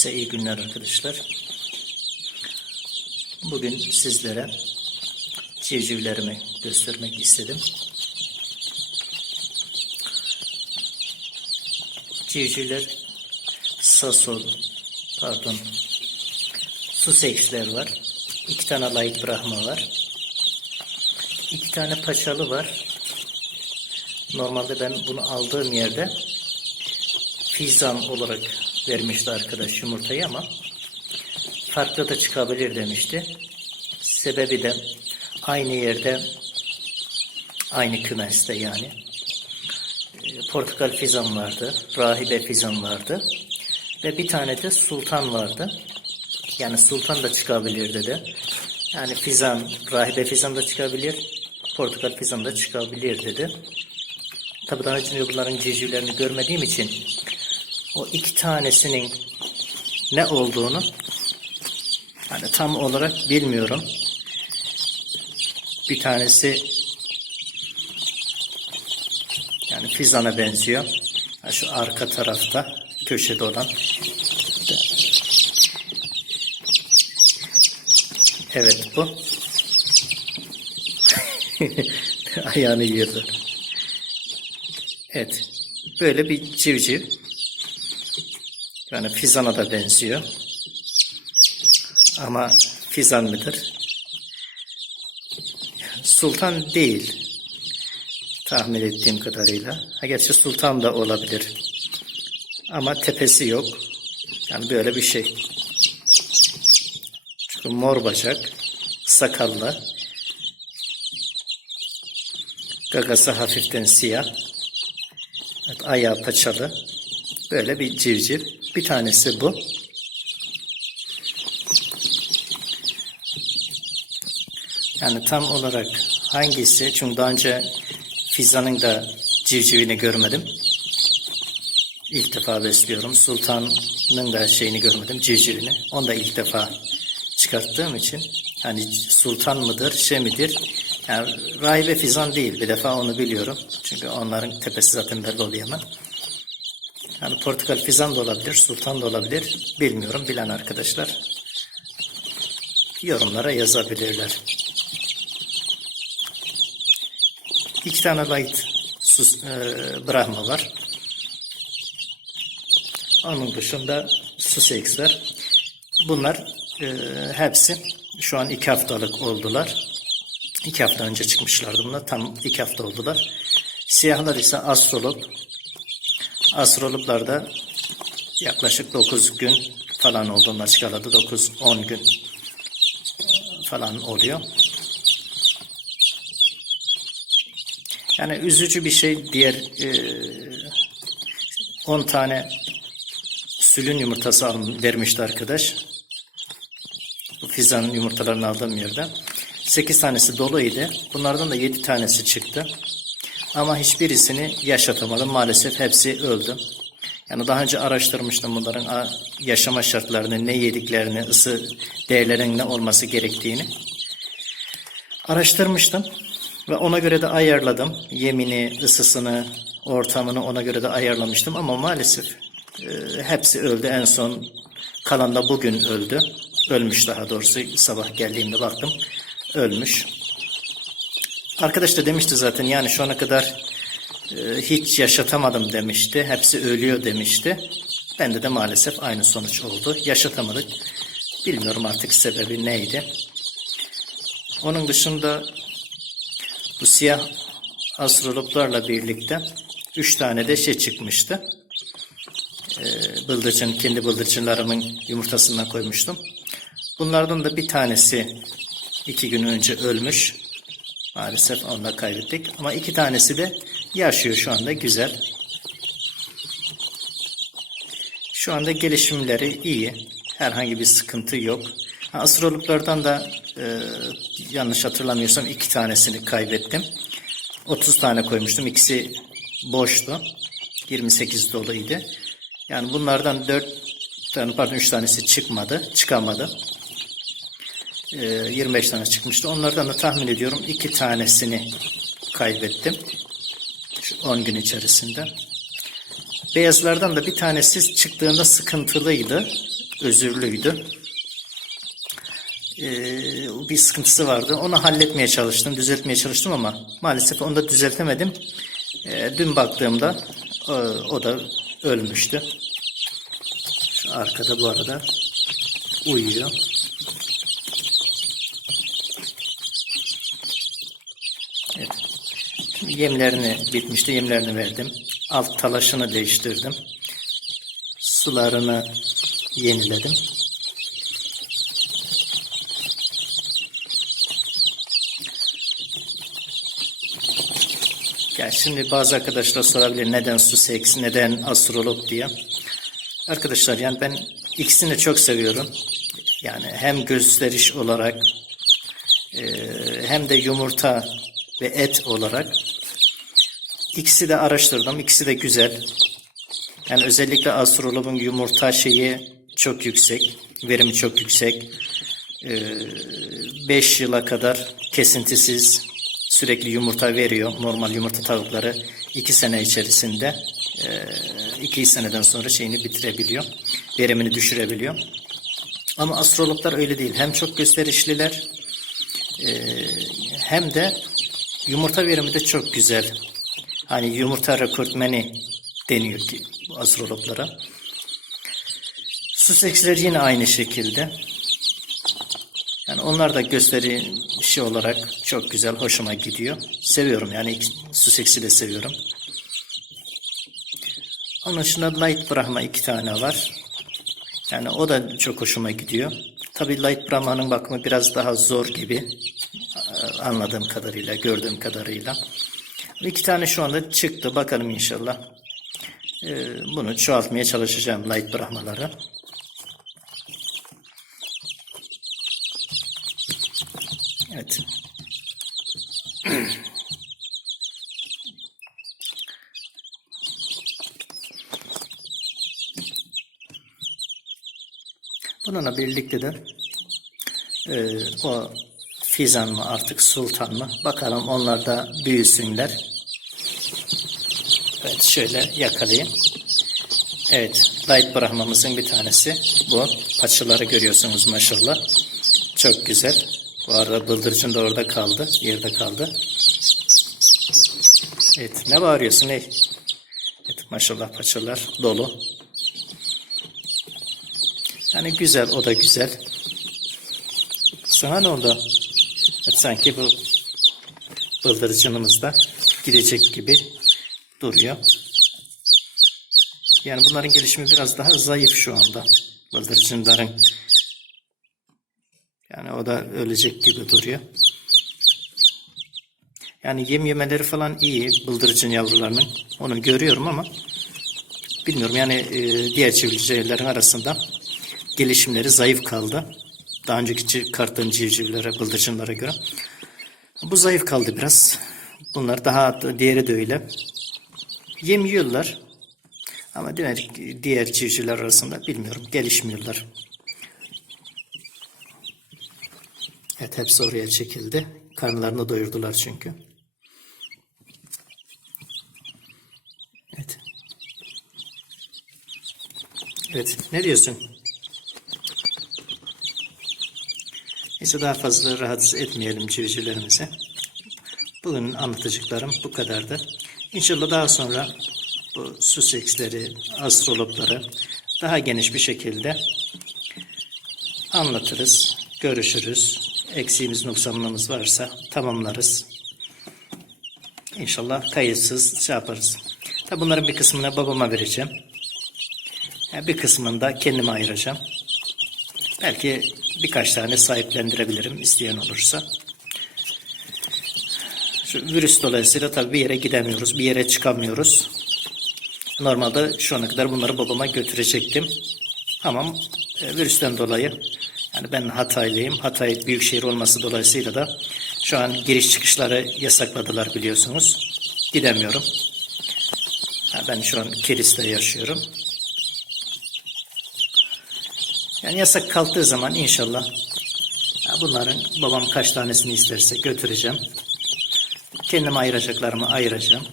Herkese iyi günler arkadaşlar. Bugün sizlere civcivlerimi göstermek istedim. Civcivler Sasol, pardon, Sussex'ler var. İki tane Light Brahma var. İki tane paçalı var. Normalde ben bunu aldığım yerde fizan olarak vermişti arkadaş yumurtayı ama farklı da çıkabilir demişti. Sebebi de aynı yerde aynı kümeste yani. E, Portakal fizan vardı, rahibe fizan vardı ve bir tane de sultan vardı. Yani sultan da çıkabilir dedi. Yani fizan, rahibe fizan da çıkabilir, portakal fizan da çıkabilir dedi. Tabii daha önce bunların civcivlerini görmediğim için o iki tanesinin ne olduğunu hani tam olarak bilmiyorum. Bir tanesi yani fizana benziyor. Şu arka tarafta köşede olan. Evet bu. Ayağını yırdı. Evet. Böyle bir civciv. Yani fizana da benziyor. Ama fizan mıdır? Sultan değil. Tahmin ettiğim kadarıyla. Ha, gerçi sultan da olabilir. Ama tepesi yok. Yani böyle bir şey. Çünkü mor bacak, sakallı, gagası hafiften siyah, evet, ayağı paçalı, böyle bir civciv. Bir tanesi bu. Yani tam olarak hangisi? Çünkü daha önce Fizan'ın da civcivini görmedim. İlk defa besliyorum. Sultan'ın da şeyini görmedim, civcivini. Onu da ilk defa çıkarttığım için. Hani sultan mıdır, şey midir? Yani rahibe Fizan değil. Bir defa onu biliyorum. Çünkü onların tepesi zaten belli oluyor hemen. Yani Portakal Fizan da olabilir, Sultan da olabilir. Bilmiyorum. Bilen arkadaşlar yorumlara yazabilirler. İki tane light sus, e, Brahma var. Onun dışında Sussex var. Bunlar e, hepsi şu an iki haftalık oldular. İki hafta önce çıkmışlardı bunlar. Tam iki hafta oldular. Siyahlar ise astrolog. Astrologlarda yaklaşık 9 gün falan oldu. Onlar çıkarladı. 9-10 gün falan oluyor. Yani üzücü bir şey diğer e, 10 tane sülün yumurtası alım, vermişti arkadaş. Bu fizanın yumurtalarını aldığım yerde. 8 tanesi doluydu. Bunlardan da 7 tanesi çıktı. Ama hiçbirisini yaşatamadım. Maalesef hepsi öldü. Yani daha önce araştırmıştım bunların yaşama şartlarını, ne yediklerini, ısı değerlerinin ne olması gerektiğini. Araştırmıştım ve ona göre de ayarladım. Yemini, ısısını, ortamını ona göre de ayarlamıştım ama maalesef e, hepsi öldü. En son kalan da bugün öldü. Ölmüş daha doğrusu sabah geldiğimde baktım ölmüş. Arkadaş da demişti zaten yani şu ana kadar e, hiç yaşatamadım demişti. Hepsi ölüyor demişti. Bende de maalesef aynı sonuç oldu. Yaşatamadık. Bilmiyorum artık sebebi neydi. Onun dışında bu siyah astrologlarla birlikte üç tane de şey çıkmıştı. E, bıldırcın, kendi bıldırcınlarımın yumurtasından koymuştum. Bunlardan da bir tanesi iki gün önce ölmüş. Maalesef onu da kaybettik. Ama iki tanesi de yaşıyor şu anda güzel. Şu anda gelişimleri iyi. Herhangi bir sıkıntı yok. Astrologlardan da e, yanlış hatırlamıyorsam iki tanesini kaybettim. 30 tane koymuştum. İkisi boştu. 28 doluydu. Yani bunlardan 4 tane pardon 3 tanesi çıkmadı. Çıkamadı. 25 tane çıkmıştı. Onlardan da tahmin ediyorum iki tanesini kaybettim. Şu 10 gün içerisinde. Beyazlardan da bir tanesi çıktığında sıkıntılıydı. özürlüydü. Ee, bir sıkıntısı vardı. Onu halletmeye çalıştım, düzeltmeye çalıştım ama maalesef onu da düzeltemedim. Ee, dün baktığımda o, o da ölmüştü. Şu arkada bu arada uyuyor. Evet. Şimdi yemlerini bitmişti. Yemlerini verdim. Alt talaşını değiştirdim. Sularını yeniledim. Ya şimdi bazı arkadaşlar sorabilir neden Sussex, neden astrolog diye. Arkadaşlar yani ben ikisini çok seviyorum. Yani hem gösteriş olarak hem de yumurta ve et olarak ikisi de araştırdım. İkisi de güzel. Yani özellikle astrologun yumurta şeyi çok yüksek. Verimi çok yüksek. 5 yıla kadar kesintisiz sürekli yumurta veriyor. Normal yumurta tavukları 2 sene içerisinde 2 seneden sonra şeyini bitirebiliyor. Verimini düşürebiliyor. Ama astrologlar öyle değil. Hem çok gösterişliler e, hem de yumurta verimi de çok güzel. Hani yumurta rekortmeni deniyor ki astrologlara. Sussex'ler yine aynı şekilde. Yani onlar da gösterişi olarak çok güzel, hoşuma gidiyor. Seviyorum yani Sussex'i de seviyorum. Onun dışında Light Brahma iki tane var. Yani o da çok hoşuma gidiyor. Tabii Light Brahma'nın bakımı biraz daha zor gibi anladığım kadarıyla, gördüğüm kadarıyla. İki tane şu anda çıktı. Bakalım inşallah. Ee, bunu çoğaltmaya çalışacağım Light Brahmaları. Evet. Bununla birlikte de e, o Fizan mı artık Sultan mı? Bakalım onlar da büyüsünler. Evet şöyle yakalayayım. Evet Light Brahma'mızın bir tanesi bu. Paçaları görüyorsunuz maşallah. Çok güzel. Bu arada bıldırcın da orada kaldı. Yerde kaldı. Evet ne bağırıyorsun ey? Evet maşallah paçalar dolu. Yani güzel o da güzel. Sana ne oldu? Evet, sanki bu bıldırcınımız da gidecek gibi duruyor. Yani bunların gelişimi biraz daha zayıf şu anda. Bıldırcınların. Yani o da ölecek gibi duruyor. Yani yem yemeleri falan iyi bıldırcın yavrularının. Onu görüyorum ama bilmiyorum yani e, diğer civcivlerin arasında gelişimleri zayıf kaldı. Daha önceki çıkarttığım civcivlere, bıldırcınlara göre. Bu zayıf kaldı biraz. Bunlar daha diğeri de öyle. Yem yiyorlar. Ama diğer, diğer civcivler arasında bilmiyorum. Gelişmiyorlar. Evet hepsi oraya çekildi. Karnlarını doyurdular çünkü. Evet. Evet. Ne diyorsun? Neyse daha fazla rahatsız etmeyelim civcivlerimizi. Bugün anlatacaklarım bu kadardı. İnşallah daha sonra bu Sussex'leri, astrologları daha geniş bir şekilde anlatırız, görüşürüz. Eksiğimiz, noksanlığımız varsa tamamlarız. İnşallah kayıtsız şey yaparız. Tabi bunların bir kısmını babama vereceğim. Yani bir kısmını da kendime ayıracağım. Belki birkaç tane sahiplendirebilirim isteyen olursa. Şu virüs dolayısıyla tabii bir yere gidemiyoruz, bir yere çıkamıyoruz. Normalde şu ana kadar bunları babama götürecektim. Ama e, virüsten dolayı yani ben Hataylıyım. Hatay büyükşehir olması dolayısıyla da şu an giriş çıkışları yasakladılar biliyorsunuz. Gidemiyorum. Ben şu an Kilis'te yaşıyorum. Yani yasak kalktığı zaman inşallah bunların babam kaç tanesini isterse götüreceğim. Kendime ayıracaklarımı ayıracağım.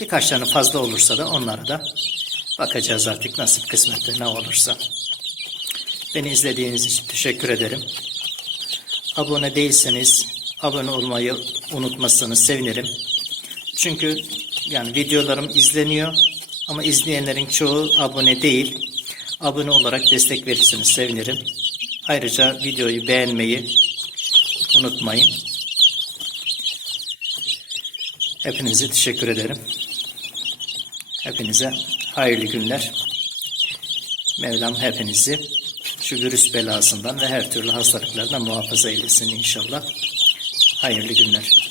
Birkaç tane fazla olursa da onları da Bakacağız artık nasip kısmette ne olursa. Beni izlediğiniz için teşekkür ederim. Abone değilseniz abone olmayı unutmazsanız sevinirim. Çünkü yani videolarım izleniyor ama izleyenlerin çoğu abone değil. Abone olarak destek verirseniz sevinirim. Ayrıca videoyu beğenmeyi unutmayın. Hepinize teşekkür ederim. Hepinize hayırlı günler. Mevlam hepinizi şu virüs belasından ve her türlü hastalıklardan muhafaza eylesin inşallah. Hayırlı günler.